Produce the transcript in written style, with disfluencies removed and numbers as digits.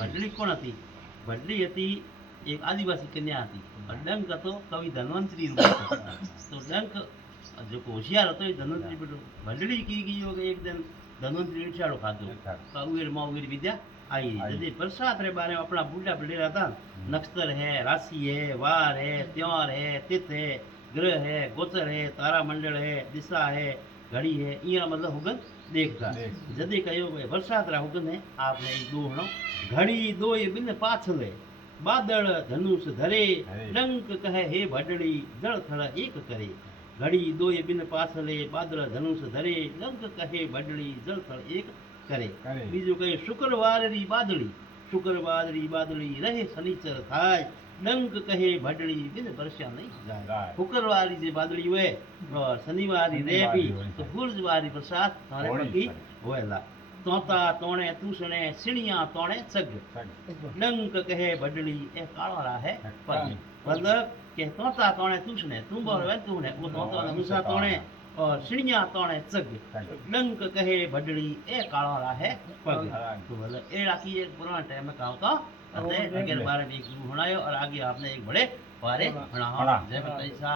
ભડલી કોણ હતી? ભડલી હતી એક આદિવાસી કન્યા હતી. ડંક હતો કવિ ધન્વંતરી નો હતો. તો ડંક जो होशियार હતો એ ધન્વંતરી બેટો ભડલી કી ગયો કે એક दिन ધન્વંતરી ઈઠાડો ખાધો કાઉર માઉર વિદ્યા आई यदि बरसात रे बारे में अपना बूढ़ा बड़ेरा था नक्षत्र है राशि है वार है त्योहार है तिथ है ग्रह है गोचर है तारा मंडल है दिशा है घड़ी है ये मतलब हुगन देखता जदि कहो भाई बरसात रा हुगन है आपने एक दो हणो घड़ी दो ये बिन पाछले बादल धनुष धरे डंक कहे हे भडड़ी जल थड़ एक करे घड़ी दो ये बिन पाछले बादल धनुष धरे डंक कहे भडड़ी जल थड़ एक करे बीजू कहे शुक्रवार री बादली रहे शनिचर थाय डंक कहे भडड़ी बिन वर्षा नहीं जाए शुक्रवार री बादली हुए और शनिवार री रे भी तो गुरुवार री बरसात थारे पकी होएला तोता तोणे तूसणे सिणिया तोणे सग डंक कहे भडड़ी ए काळा है पग मतलब के तोता तोणे तूसणे तुम बोल वे तूने वो तोता दूसरा तोणे और सिणिया तोणे सग डंक कहे भडड़ी ए काळा है पग तो मतलब ए राखी एक पुराना टाइम में कहा था अतः अगर बारे में एक हुणायो और आगे आपने एक बड़े बारे हुणा जय माता दी।